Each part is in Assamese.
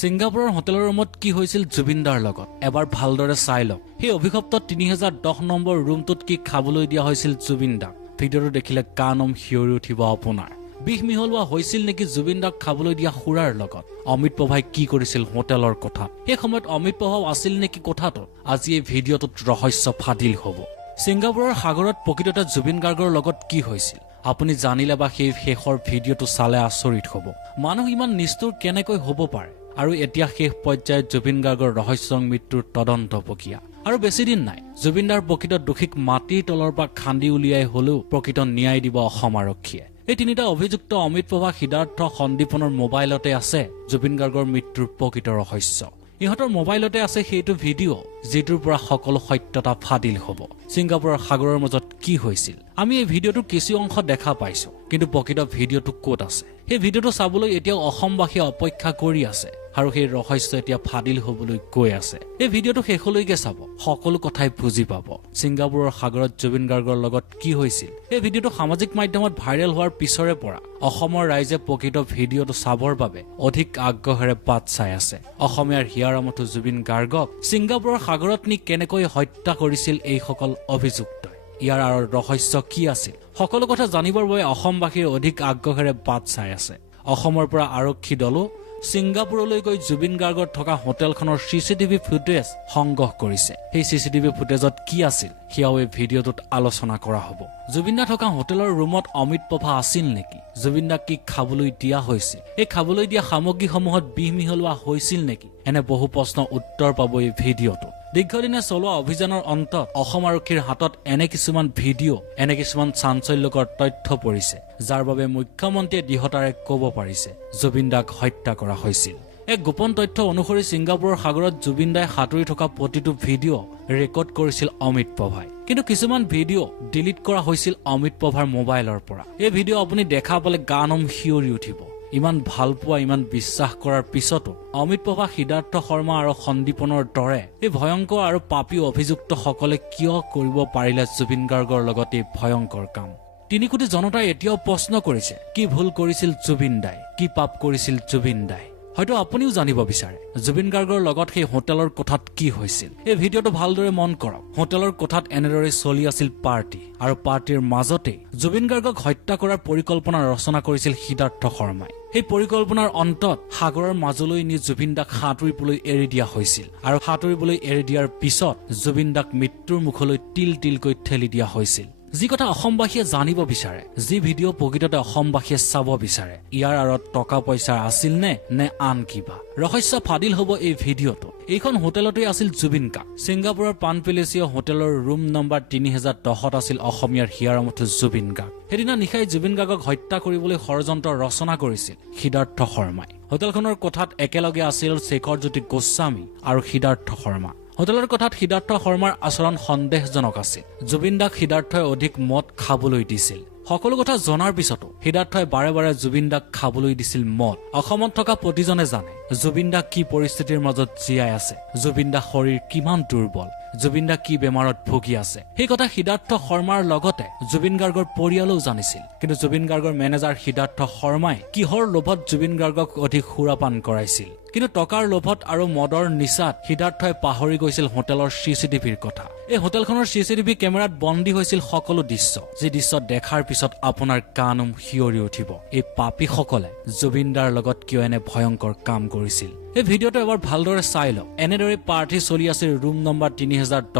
সিংগাপুৰৰ হোটেলৰ ৰুমত কি হৈছিল জুবিনদাৰ লগত এবাৰ ভালদৰে চাই লওক সেই অভিশপ্ত 3010 নম্বৰ ৰুমটোত কি খাবলৈ দিয়া হৈছিল জুবিনদাক ভিডিঅ'টো দেখিলে কানম হিয়ৰি উঠিব আপোনাৰ বিষ মিহলোৱা হৈছিল নেকি জুবিনদাক খাবলৈ দিয়া খুৰাৰ লগত অমিত প্ৰভাই কি কৰিছিল হোটেলৰ কোঠাত সেই সময়ত অমিত প্ৰভাও আছিল নেকি কোঠাটো আজি এই ভিডিঅ'টোত ৰহস্য ফাদিল হ'ব সিংগাপুৰৰ সাগৰত প্ৰকৃততে জুবিন গাৰ্গৰ লগত কি হৈছিল আপুনি জানিলে বা সেই শেষৰ ভিডিঅ'টো চালে আচৰিত হ'ব মানুহ ইমান নিষ্ঠুৰ কেনেকৈ হ'ব পাৰে আৰু এতিয়া শেষ পৰ্যায়ত জুবিন গাৰ্গৰ ৰহস্যং মৃত্যুৰ তদন্ত প্ৰক্ৰিয়া আৰু বেছি দিন নাই জুবিনদাৰ প্ৰকৃত দোষীক মাটিৰ তলৰ পৰা খান্দি উলিয়াই হলেও প্ৰকৃত ন্যায় দিব অসম আৰক্ষীয়ে এই তিনিটা অভিযুক্ত অমিত প্ৰভা সিদ্ধাৰ্থ সন্দীপনৰ মোবাইলতে আছে জুবিন গাৰ্গৰ মৃত্যুৰ প্ৰকৃত ৰহস্য ইহঁতৰ মোবাইলতে আছে সেইটো ভিডিঅ' যিটোৰ পৰা সকলো সত্যতা ফাদিল হ'ব সিংগাপুৰৰ সাগৰৰ মাজত কি হৈছিল আমি এই ভিডিঅ'টোৰ কিছু অংশ দেখা পাইছো কিন্তু প্ৰকৃত ভিডিঅ'টো ক'ত আছে সেই ভিডিঅ'টো চাবলৈ এতিয়াও অসমবাসীয়ে অপেক্ষা কৰি আছে আৰু সেই ৰহস্য এতিয়া ফাদিল হ'বলৈ গৈ আছে এই ভিডিঅ'টো শেষলৈকে চাব সকলো কথাই বুজি পাব সিংগাপুৰৰ সাগৰত জুবিন গাৰ্গৰ লগত কি হৈছিল এই ভিডিঅ'টো সামাজিক মাধ্যমত ভাইৰেল হোৱাৰ পিছৰে পৰা অসমৰ ৰাইজে প্ৰকৃত ভিডিঅ'টো চাবৰ বাবে অধিক আগ্ৰহেৰে বাট চাই আছে অসমীয়াৰ হিয়াৰমঠু জুবিন গাৰ্গক সিংগাপুৰৰ সাগৰত নি কেনেকৈ হত্যা কৰিছিল এইসকল অভিযুক্তই ইয়াৰ আঁৰৰ ৰহস্য কি আছিল সকলো কথা জানিবৰ বাবে অসমবাসীৰ অধিক আগ্ৰহেৰে বাট চাই আছে অসমৰ পৰা আৰক্ষী দলো সিংগাপুৰলৈ গৈ জুবিন গাৰ্গৰ থকা হোটেলখনৰ চিচিটিভি ফুটেজ সংগ্ৰহ কৰিছে সেই চিচিটিভি ফুটেজত কি আছিল সেয়াও এই ভিডিঅ'টোত আলোচনা কৰা হ'ব জুবিনদা থকা হোটেলৰ ৰুমত অমিত প্ৰভা আছিল নেকি জুবিনদাক কি খাবলৈ দিয়া হৈছিল এই খাবলৈ দিয়া সামগ্ৰীসমূহত বিষ মিহলোৱা হৈছিল নেকি এনে বহু প্ৰশ্ন উত্তৰ পাব এই ভিডিঅ'টোত দীৰ্ঘদিনে চলোৱা অভিযানৰ অন্তত অসম আৰক্ষীৰ হাতত এনে কিছুমান ভিডিঅ' এনে কিছুমান চাঞ্চল্যকৰ তথ্য পৰিছে যাৰ বাবে মুখ্যমন্ত্ৰীয়ে দৃঢ়তাৰে ক'ব পাৰিছে জুবিনদাক হত্যা কৰা হৈছিল এক গোপন তথ্য অনুসৰি সিংগাপুৰৰ সাগৰত জুবিনদাই সাঁতুৰি থকা প্ৰতিটো ভিডিঅ' ৰেকৰ্ড কৰিছিল অমিত প্ৰভাই কিন্তু কিছুমান ভিডিঅ' ডিলিট কৰা হৈছিল অমিত প্ৰভাৰ মোবাইলৰ পৰা এই ভিডিঅ' আপুনি দেখা পালে গানম হিয়ৰি উঠিব ইমান ভাল পোৱা ইমান বিশ্বাস কৰাৰ পিছতো অমিত প্ৰভা সিদ্ধাৰ্থ শৰ্মা আৰু সন্দীপনৰ দৰে এই ভয়ংকৰ আৰু পাপী অভিযুক্তসকলে কিয় কৰিব পাৰিলে জুবিন গাৰ্গৰ লগত এই ভয়ংকৰ কাম 3 কোটি জনতাই এতিয়াও প্ৰশ্ন কৰিছে কি ভুল কৰিছিল জুবিনদাই কি পাপ কৰিছিল জুবিনদাই হয়তো আপুনিও জানিব বিচাৰে জুবিন গাৰ্গৰ লগত সেই হোটেলৰ কোঠাত কি হৈছিল এই ভিডিঅ'টো ভালদৰে মন কৰক হোটেলৰ কোঠাত এনেদৰে চলি আছিল পাৰ্টি আৰু পাৰ্টিৰ মাজতে জুবিন গাৰ্গক হত্যা কৰাৰ পৰিকল্পনা ৰচনা কৰিছিল সিদ্ধাৰ্থ শৰ্মাই এই পৰিকল্পনাৰ অন্তত সাগৰৰ মাজলৈ নি জুবিনদাক সাঁতুৰিবলৈ এৰি দিয়া হৈছিল আৰু সাঁতুৰিবলৈ এৰি দিয়াৰ পিছত জুবিনদাক মৃত্যুৰ মুখলৈ তিল তিলকৈ ঠেলি দিয়া হৈছিল যি কথা অসমবাসীয়ে জানিব বিচাৰে যি ভিডিঅ' প্ৰকৃততে অসমবাসীয়ে চাব বিচাৰে ইয়াৰ আঁৰত টকা পইচা আছিল নে আন কিবা ৰহস্য ফাদিল হ'ব এই ভিডিঅ'টো এইখন হোটেলতে আছিল জুবিন গাৰ্গ সিংগাপুৰৰ পানপেলেচিয়া হোটেলৰ ৰুম নম্বৰ 3010ত আছিল অসমীয়াৰ হিয়াৰমঠু জুবিন গাৰ্গ সেইদিনা নিশাই জুবিন গাৰ্গক হত্যা কৰিবলৈ ষড়যন্ত্ৰ ৰচনা কৰিছিল সিদ্ধাৰ্থ শৰ্মাই হোটেলখনৰ কোঠাত একেলগে আছিল শেখৰজ্যোতি গোস্বামী আৰু সিদ্ধাৰ্থ শৰ্মা হোটেলৰ কোঠাত সিদ্ধাৰ্থ শৰ্মাৰ আচৰণ সন্দেহজনক আছিল জুবিনদাক সিদ্ধাৰ্থই অধিক মদ খাবলৈ দিছিল সকলো কথা জনাৰ পিছতো সিদ্ধাৰ্থই বাৰে বাৰে জুবিনদাক খাবলৈ দিছিল মদ অসমত থকা প্ৰতিজনে জানে জুবিনদা কি পৰিস্থিতিৰ মাজত জীয়াই আছে জুবিনদা শৰীৰ কিমান দুৰ্বল জুবিনদা কি বেমাৰত ভুগি আছে সেই কথা সিদ্ধাৰ্থ শৰ্মাৰ লগতে জুবিন গাৰ্গৰ পৰিয়ালেও জানিছিল কিন্তু জুবিন গাৰ্গৰ মেনেজাৰ সিদ্ধাৰ্থ শৰ্মাই কিহৰ লোভত জুবিন গাৰ্গক অধিক সুৰাপান কৰাইছিল কিন্তু টকাৰ লোভত আৰু মদৰ নিচাত সিদ্ধাৰ্থই পাহৰি গৈছিল হোটেলৰ চিচিটিভিৰ কথা এই হোটেলখনৰ চিচিটিভি কেমেৰাত বন্দী হৈছিল সকলো দৃশ্য যি দৃশ্য দেখাৰ পিছত আপোনাৰ কানম হিয়ৰি উঠিব এই পাপীসকলে জুবিনদাৰ লগত কিয় এনে ভয়ংকৰ কাম কৰিছিল এই ভিডিঅ'টো এবাৰ ভালদৰে চাই লওক এনেদৰে পাৰ্টি চলি আছিল ৰুম নম্বৰ 3010ত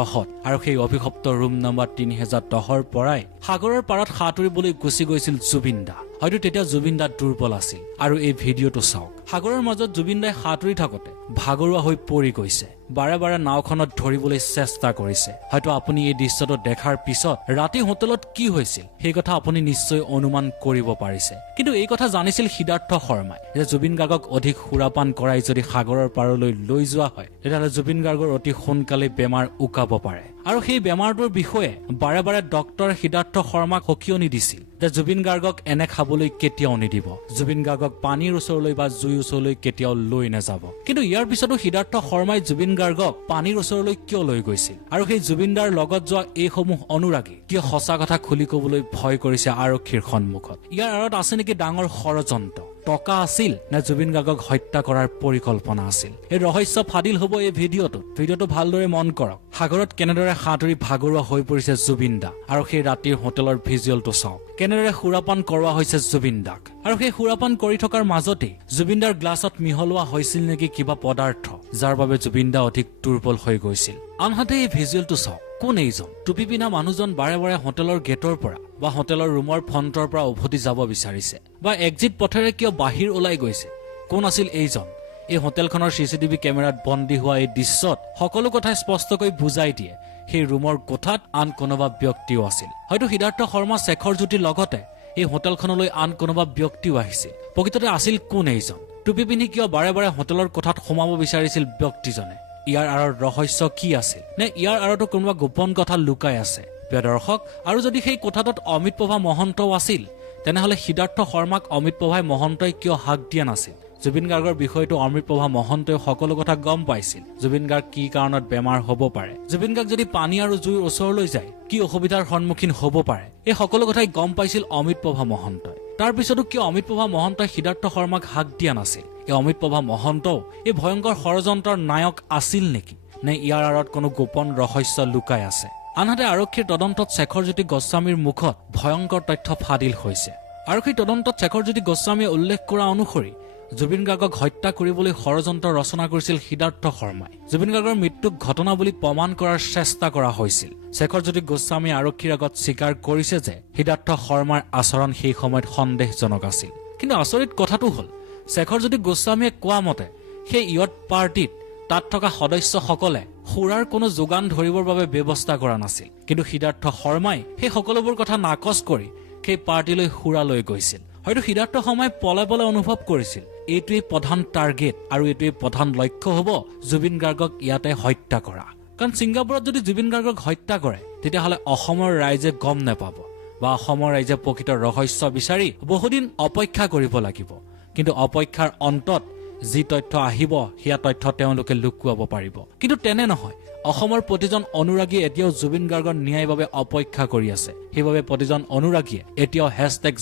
আৰু সেই অভিশপ্ত ৰুম নম্বৰ 3010ৰ পৰাই সাগৰৰ পাৰত সাঁতুৰিবলৈ গুচি গৈছিল জুবিনদা হয়তো তেতিয়া জুবিনদা দুৰ্বল আছিল আৰু এই ভিডিঅ'টো চাওক সাগৰৰ মাজত জুবিনদাই সাঁতুৰি থাকোতে ভাগৰুৱা হৈ পৰি গৈছে বাৰে বাৰে নাওখনত ধৰিবলৈ চেষ্টা কৰিছে হয়তো আপুনি এই দৃশ্যটো দেখাৰ পিছত ৰাতি হোটেলত কি হৈছিল সেই কথা আপুনি নিশ্চয় অনুমান কৰিব পাৰিছে কিন্তু এই কথা জানিছিল সিদ্ধাৰ্থ শৰ্মাই যে জুবিন গাৰ্গক অধিক সুৰাপান কৰাই যদি সাগৰৰ পাৰলৈ লৈ যোৱা হয় তেতিয়াহ'লে জুবিন গাৰ্গৰ অতি সোনকালে বেমাৰ উকাব পাৰে আৰু সেই বেমাৰটোৰ বিষয়ে বাৰে বাৰে ডক্টৰ সিদ্ধাৰ্থ শৰ্মাক সকিয়নি দিছিল যে জুবিন গাৰ্গক এনে খাবলৈ কেতিয়াও নিদিব জুবিন গাৰ্গক পানীৰ ওচৰলৈ বা জুই ওচৰলৈ কেতিয়াও লৈ নাযাব কিন্তু ইয়াৰ পিছতো সিদ্ধাৰ্থ শৰ্মাই জুবিন গাৰ্গক পানীৰ ওচৰলৈ কিয় লৈ গৈছিল আৰু সেই জুবিনদাৰ লগত যোৱা এইসমূহ অনুৰাগী কিয় সঁচা কথা খুলি ক'বলৈ ভয় কৰিছে আৰক্ষীৰ সন্মুখত ইয়াৰ আঁৰত আছে নেকি ডাঙৰ ষড়যন্ত্ৰ টকা আছিল নে জুবিন গাৰ্গক হত্যা কৰাৰ পৰিকল্পনা আছিল এই ৰহস্য ফাদিল হ'ব এই ভিডিঅ'টো ভালদৰে মন কৰক সাগৰত কেনেদৰে সাঁতুৰি ভাগৰুৱা হৈ পৰিছে জুবিন দা আৰু সেই ৰাতিৰ হোটেলৰ ভিজুৱেলটো চাওক কেনেদৰে সুৰাপান কৰোৱা হৈছে জুবিন দাক আৰু সেই সুৰাপান কৰি থকাৰ মাজতে জুবিন দাৰ গ্লাছত মিহলোৱা হৈছিল নেকি কিবা পদাৰ্থ যাৰ বাবে জুবিন দা অধিক দুৰ্বল হৈ গৈছিল আনহাতে এই ভিজুৱেলটো চাওক কোন এইজন টুপি পিন্ধা মানুহজন বাৰে বাৰে হোটেলৰ গেটৰ পৰা বা হোটেলৰ ৰুমৰ ফ্ৰণ্টৰ পৰা উভতি যাব বিচাৰিছে বা এক্সিট পথেৰে কিয় বাহিৰ ওলাই গৈছে কোন আছিল এইজন এই হোটেলখনৰ CCTV কেমেৰাত বন্দী হোৱা এই দৃশ্যত সকলো কথা স্পষ্টকৈ বুজাই দিয়ে সেই ৰুমৰ কোঠাত আন কোনোবা ব্যক্তিও আছিল হয়তো সিদ্ধাৰ্থ শৰ্মা শেখৰ জ্যোতিৰ লগতে এই হোটেলখনলৈ আন কোনোবা ব্যক্তিও আহিছিল প্ৰকৃততে আছিল কোন এইজন টুপি পিন্ধি কিয় বাৰে বাৰে হোটেলৰ কোঠাত সোমাব বিচাৰিছিল ব্যক্তিজনে ইয়াৰ আঁৰৰ ৰহস্য কি আছিল নে ইয়াৰ আঁৰতো কোনোবা গোপন কথা লুকাই আছে প্ৰিয় দৰ্শক আৰু যদি সেই কোঠাটোত অমিত প্ৰভা মহন্তও আছিল তেনেহলে সিদ্ধাৰ্থ শৰ্মাক অমিত প্ৰভাই মহন্তই কিয় হাক দিয়া নাছিল জুবিন গাৰ্গৰ বিষয়টো অমিত প্ৰভা মহন্তই সকলো কথা গম পাইছিল জুবিন গাৰ্গ কি কাৰণত বেমাৰ হ'ব পাৰে জুবিন গাৰ্গ যদি পানী আৰু জুইৰ ওচৰলৈ যায় কি অসুবিধাৰ সন্মুখীন হ'ব পাৰে এই সকলো কথাই গম পাইছিল অমিত প্ৰভা মহন্তই তাৰ পিছতো কিয় অমিত প্ৰভা মহন্তই সিদ্ধাৰ্থ শৰ্মাক হাক দিয়া নাছিল এই অমিত প্ৰভা মহন্তও এই ভয়ংকৰ ষড়যন্ত্ৰৰ নায়ক আছিল নেকি নে ইয়াৰ আঁৰত কোনো গোপন ৰহস্য লুকাই আছে আনহাতে আৰক্ষীৰ তদন্তত শেখৰ জ্যোতি গোস্বামীৰ মুখত ভয়ংকৰ তথ্য ফাদিল হৈছে আৰক্ষীৰ তদন্তত শেখৰ জ্যোতি গোস্বামীয়ে উল্লেখ কৰা অনুসৰি জুবিন গাৰ্গক হত্যা কৰিবলৈ ষড়যন্ত্ৰ ৰচনা কৰিছিল সিদ্ধাৰ্থ শৰ্মাই জুবিন গাৰ্গৰ মৃত্যুক ঘটনা বুলি প্ৰমাণ কৰাৰ চেষ্টা কৰা হৈছিল শেখৰ জ্যোতি গোস্বামী আৰক্ষীৰ আগত স্বীকাৰ কৰিছে যে সিদ্ধাৰ্থ শৰ্মাৰ আচৰণ সেই সময়ত সন্দেহজনক আছিল কিন্তু আচৰিত কথাটো হ'ল শেখৰ জ্যোতি গোস্বামীয়ে কোৱা মতে সেই ইয়ট পাৰ্টিত তাত থকা সদস্যসকলে সুৰাৰ কোনো যোগান ধৰিবৰ বাবে ব্যৱস্থা কৰা নাছিল কিন্তু সিদ্ধাৰ্থ শৰ্মাই সেই সকলোবোৰ কথা নাকচ কৰি সেই পাৰ্টিলৈ সুৰা লৈ গৈছিল হয়তো সিদ্ধাৰ্থ শৰ্মাই পলে পলে অনুভৱ কৰিছিল এইটোৱেই প্ৰধান টাৰ্গেট আৰু এইটোৱেই প্ৰধান লক্ষ্য হ'ব জুবিন গাৰ্গক ইয়াতে হত্যা কৰা কাৰণ ছিংগাপুৰত যদি জুবিন গাৰ্গক হত্যা কৰে তেতিয়াহ'লে অসমৰ ৰাইজে গম নাপাব বা অসমৰ ৰাইজে প্ৰকৃত ৰহস্য বিচাৰি বহুদিন অপেক্ষা কৰিব লাগিব কিন্তু অপেক্ষাৰ অন্তত যি তথ্য আহিব সেয়া তথ্য তেওঁলোকে লুকুৱাব পাৰিব কিন্তু তেনে নহয় অসমৰ প্ৰতিজন অনুৰাগী এতিয়াও জুবিন গাৰ্গৰ ন্যায়ৰ বাবে অপেক্ষা কৰি আছে সেইবাবে প্ৰতিজন অনুৰাগীয়ে এতিয়াও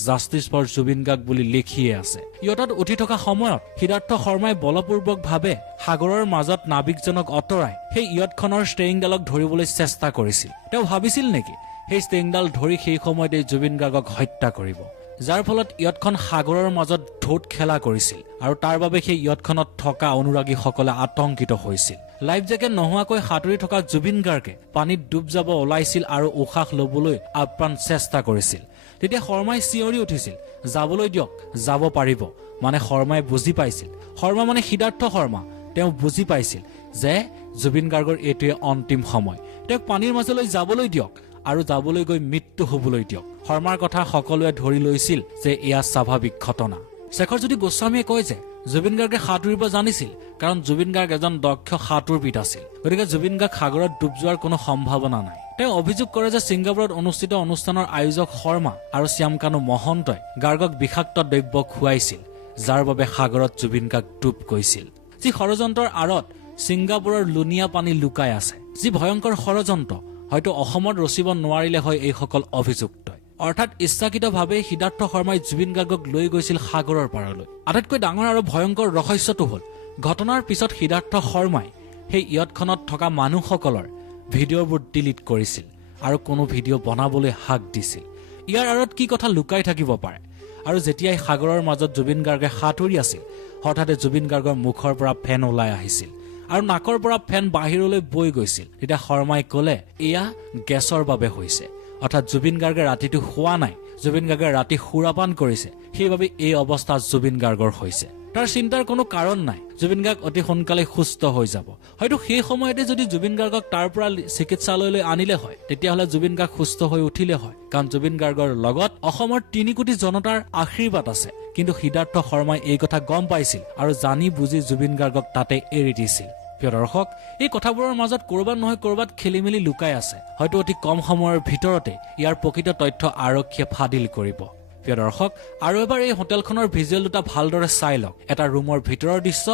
#JusticeForJubin Garg বুলি লিখিয়ে আছে ইয়টত উঠি থকা সময়ত সিদ্ধাৰ্থ শৰ্মাই বলপূৰ্বকভাৱে সাগৰৰ মাজত নাবিকজনক অতৰাই সেই ইয়টখনৰ ষ্টেৰিংডালক ধৰিবলৈ চেষ্টা কৰিছিল তেওঁ ভাবিছিল নেকি সেই ষ্টেৰিংডাল ধৰি সেই সময়তে জুবিন গাৰ্গক হত্যা কৰিব যাৰ ফলত ইয়টখন সাগৰৰ মাজত ঢোট খেলা কৰিছিল আৰু তাৰ বাবে সেই ইয়টখনত থকা অনুৰাগীসকলে আতংকিত হৈছিল লাইফ জেকেট নোহোৱাকৈ সাঁতুৰি থকা জুবিন গাৰ্গে পানীত ডুব যাব ওলাইছিল আৰু উশাহ ল'বলৈ আপ্ৰাণ চেষ্টা কৰিছিল তেতিয়া শৰ্মাই চিঞৰি উঠিছিল যাবলৈ দিয়ক যাব পাৰিব মানে শৰ্মাই বুজি পাইছিল শৰ্মা মানে সিদ্ধাৰ্থ শৰ্মা তেওঁ বুজি পাইছিল যে জুবিন গাৰ্গৰ এইটোৱে অন্তিম সময় তেওঁক পানীৰ মাজলৈ যাবলৈ দিয়ক আৰু যাবলৈ গৈ মৃত্যু হ'বলৈ দিয়ক শৰ্মাৰ কথা সকলোৱে ধৰি লৈছিল যে এয়া স্বাভাৱিক ঘটনা শেখৰ জ্যোতি গোস্বামীয়ে কয় যে জুবিন গাৰ্গে সাঁতুৰিব জানিছিল কাৰণ জুবিন গাৰ্গ এজন দক্ষ সাঁতোৰবিদ আছিল গতিকে জুবিন গাৰ্গ সাগৰত ডুব যোৱাৰ কোনো সম্ভাৱনা নাই তেওঁ অভিযোগ কৰে যে ছিংগাপুৰত অনুষ্ঠিত অনুষ্ঠানৰ আয়োজক শৰ্মা আৰু শ্যামকানু মহন্তই গাৰ্গক বিষাক্ত দ্ৰব্য খুৱাইছিল যাৰ বাবে সাগৰত জুবিন গাৰ্গ ডুব গৈছিল যি ষড়যন্ত্ৰৰ আঁৰত ছিংগাপুৰৰ লুনিয়া পানী লুকাই আছে যি ভয়ংকৰ ষড়যন্ত্ৰ হয়তো অসমত ৰচিব নোৱাৰিলে হয় এইসকল অভিযুক্তই অৰ্থাৎ ইচ্ছাকৃতভাৱে সিদ্ধাৰ্থ শৰ্মাই জুবিন গাৰ্গক লৈ গৈছিল সাগৰৰ পাৰলৈ আটাইতকৈ ডাঙৰ আৰু ভয়ংকৰ ৰহস্যটো হ'ল ঘটনাৰ পিছত সিদ্ধাৰ্থ শৰ্মাই সেই ইয়টখনত থকা মানুহসকলৰ ভিডিঅ'বোৰ ডিলিট কৰিছিল আৰু কোনো ভিডিঅ' বনাবলৈ হাক দিছিল ইয়াৰ আঁৰত কি কথা লুকাই থাকিব পাৰে আৰু যেতিয়াই সাগৰৰ মাজত জুবিন গাৰ্গে সাঁতুৰি আছিল হঠাতে জুবিন গাৰ্গৰ মুখৰ পৰা ফেন ওলাই আহিছিল আৰু নাকৰ পৰা ফেন বাহিৰলৈ বৈ গৈছিল তেতিয়া শৰ্মাই ক'লে এয়া গেছৰ বাবে হৈছে অৰ্থাৎ জুবিন গাৰ্গে ৰাতিটো শোৱা নাই জুবিন গাৰ্গে ৰাতি সুৰাপান কৰিছে সেইবাবে এই অৱস্থা জুবিন গাৰ্গৰ হৈছে তাৰ চিন্তাৰ কোনো কাৰণ নাই জুবিন গাৰ্গ অতি সোনকালে সুস্থ হৈ যাব হয়তো সেই সময়তে যদি জুবিন গাৰ্গক তাৰ পৰা চিকিৎসালয়লৈ আনিলে হয় তেতিয়াহ'লে জুবিন গাৰ্গ সুস্থ হৈ উঠিলে হয় কাৰণ জুবিন গাৰ্গৰ লগত অসমৰ 3 কোটি জনতাৰ আশীৰ্বাদ আছে কিন্তু সিদ্ধাৰ্থ শৰ্মাই এই কথা গম পাইছিল আৰু জানি বুজি জুবিন গাৰ্গক তাতে এৰি দিছিল প্ৰিয় দৰ্শক এই কথাবোৰৰ মাজত কৰবাত নহয় কৰবাত খেলিমেলি লুকাই আছে হয়তো অতি কম সময়ৰ ভিতৰতে ইয়াৰ প্ৰকৃত তথ্য আৰক্ষীয়ে ফাদিল কৰিব প্ৰিয় দৰ্শক আৰু এবাৰ এই হোটেলখনৰ ভিজুৱেল দুটা ভালদৰে চাই লওক এটা ৰুমৰ ভিতৰৰ দৃশ্য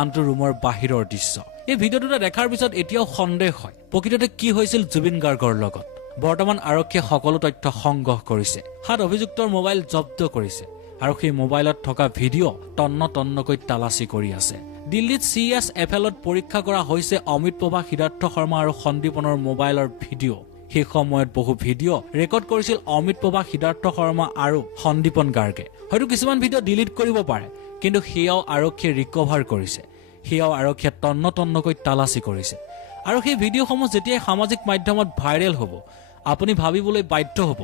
আনটো ৰুমৰ বাহিৰৰ দৃশ্য এই ভিডিঅ' দুটা দেখাৰ পিছত এতিয়াও সন্দেহ হয় প্ৰকৃততে কি হৈছিল জুবিন গাৰ্গৰ লগত বৰ্তমান আৰক্ষীয়ে সকলো তথ্য সংগ্ৰহ কৰিছে 7 অভিযুক্তৰ মোবাইল জব্দ কৰিছে আৰু সেই মোবাইলত থকা ভিডিঅ' তন্ন তন্নকৈ তালাচি কৰি আছে। দিল্লীত CSFLত পৰীক্ষা কৰা হৈছে অমিত প্ৰভা, সিদ্ধাৰ্থ শৰ্মা আৰু সন্দীপনৰ মোবাইলৰ ভিডিঅ'। সেই সময়ত বহু ভিডিঅ' ৰেকৰ্ড কৰিছিল অমিত প্ৰভা, সিদ্ধাৰ্থ শৰ্মা আৰু সন্দীপন গাৰ্গে। হয়তো কিছুমান ভিডিঅ' ডিলিট কৰিব পাৰে, কিন্তু সেয়াও আৰক্ষীয়ে ৰিকভাৰ কৰিছে। সেয়াও আৰক্ষীয়ে তন্ন তন্নকৈ তালাচি কৰিছে। আৰু সেই ভিডিঅ'সমূহ যেতিয়াই সামাজিক মাধ্যমত ভাইৰেল হ'ব, আপুনি ভাবিবলৈ বাধ্য হ'ব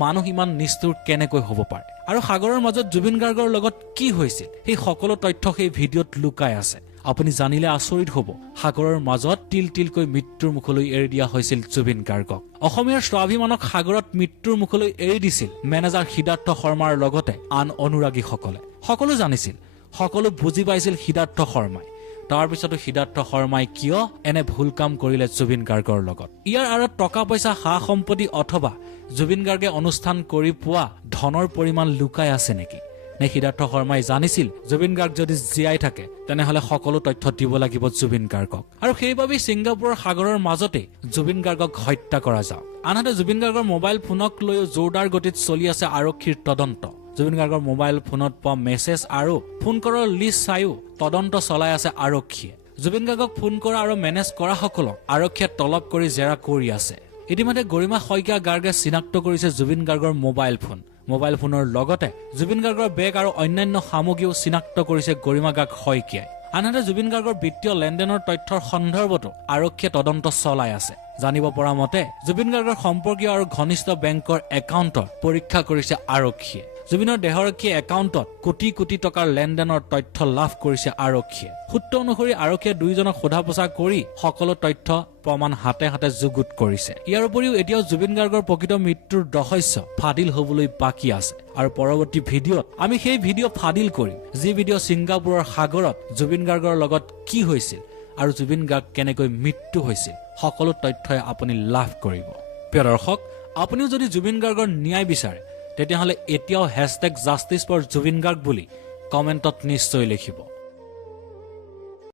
মানুহ ইমান নিষ্ঠুৰ কেনেকৈ হ'ব পাৰে। আৰু সাগৰৰ মাজত জুবিন গাৰ্গৰ লগত কি হৈছিল সেই সকলো তথ্য সেই ভিডিঅ'ত লুকাই আছে। আপুনি জানিলে আচৰিত হ'ব, সাগৰৰ মাজত তিল তিলকৈ মৃত্যুৰ মুখলৈ এৰি দিয়া হৈছিল জুবিন গাৰ্গক। অসমীয়াৰ স্বাভিমানক সাগৰত মৃত্যুৰ মুখলৈ এৰি দিছিল মেনেজাৰ সিদ্ধাৰ্থ শৰ্মাৰ লগতে আন অনুৰাগীসকলে। সকলো জানিছিল, সকলো বুজি পাইছিল সিদ্ধাৰ্থ শৰ্মাই। তাৰ পিছতো সিদ্ধাৰ্থ শৰ্মাই কিয় এনে ভুল কাম কৰিলে জুবিন গাৰ্গৰ লগত? ইয়াৰ আঁৰত টকা পইচা, সা সম্পত্তি অথবা জুবিন গাৰ্গে অনুষ্ঠান কৰি পোৱা ধনৰ পৰিমাণ লুকাই আছে নেকি? নে সিদ্ধাৰ্থ শৰ্মাই জানিছিল জুবিন গাৰ্গ যদি জীয়াই থাকে তেনেহলে সকলো তথ্য দিব লাগিব জুবিন গাৰ্গক, আৰু সেইবাবেই ছিংগাপুৰৰ সাগৰৰ মাজতে জুবিন গাৰ্গক হত্যা কৰা যাওক। আনহাতে জুবিন গাৰ্গৰ মোবাইল ফোনক লৈও জোৰদাৰ গতিত চলি আছে আৰক্ষীৰ তদন্ত। জুবিন গাৰ্গৰ মোবাইল ফোনত পোৱা মেছেজ আৰু ফোন কলৰ লিষ্ট চাইও তদন্ত চলাই আছে আৰক্ষীয়ে। জুবিন গাৰ্গক ফোন কৰা আৰু মেনেজ কৰা সকলক আৰক্ষীয়ে তলব কৰি জেৰা কৰি আছে। ইতিমধ্যে গৰিমা শইকীয়া গাৰ্গে চিনাক্ত কৰিছে জুবিন গাৰ্গৰ মোবাইল ফোন। মোবাইল ফোনৰ লগতে জুবিন গাৰ্গৰ বেগ আৰু অন্যান্য সামগ্ৰীও চিনাক্ত কৰিছে গৰিমা গাৰ্গ শইকীয়াই। আনহাতে জুবিন গাৰ্গৰ বিত্তীয় লেনদেনৰ তথ্যৰ সন্দৰ্ভতো আৰক্ষীয়ে তদন্ত চলাই আছে। জানিব পৰা মতে জুবিন গাৰ্গৰ সম্পৰ্কীয় আৰু ঘনিষ্ঠ বেংকৰ একাউণ্টৰ পৰীক্ষা কৰিছে আৰক্ষীয়ে। জুবিনৰ দেহৰক্ষী একাউণ্টত কোটি কোটি টকাৰ লেনদেনৰ তথ্য লাভ কৰিছে আৰক্ষীয়ে। সূত্ৰ অনুসৰি আৰক্ষীয়ে দুয়োজনক সোধা পোছা কৰি সকলো তথ্য প্ৰমাণ হাতে হাতে যুগুত কৰিছে। ইয়াৰ উপৰিও এতিয়াও জুবিন গাৰ্গৰ প্ৰকৃত মৃত্যুৰ ৰহস্য ফাদিল হবলৈ বাকী আছে, আৰু পৰৱৰ্তী ভিডিঅ'ত আমি সেই ভিডিঅ' ফাদিল কৰিম, যি ভিডিঅ' ছিংগাপুৰৰ সাগৰত জুবিন গাৰ্গৰ লগত কি হৈছিল আৰু জুবিন গাৰ্গ কেনেকৈ মৃত্যু হৈছিল সকলো তথ্যই আপুনি লাভ কৰিব। প্ৰিয় দৰ্শক, আপুনিও যদি জুবিন গাৰ্গৰ ন্যায় বিচাৰে তেতিয়াহ'লে এতিয়াও #জাষ্টিছ ফৰ জুবিন গাৰ্গ বুলি কমেণ্টত নিশ্চয় লিখিব।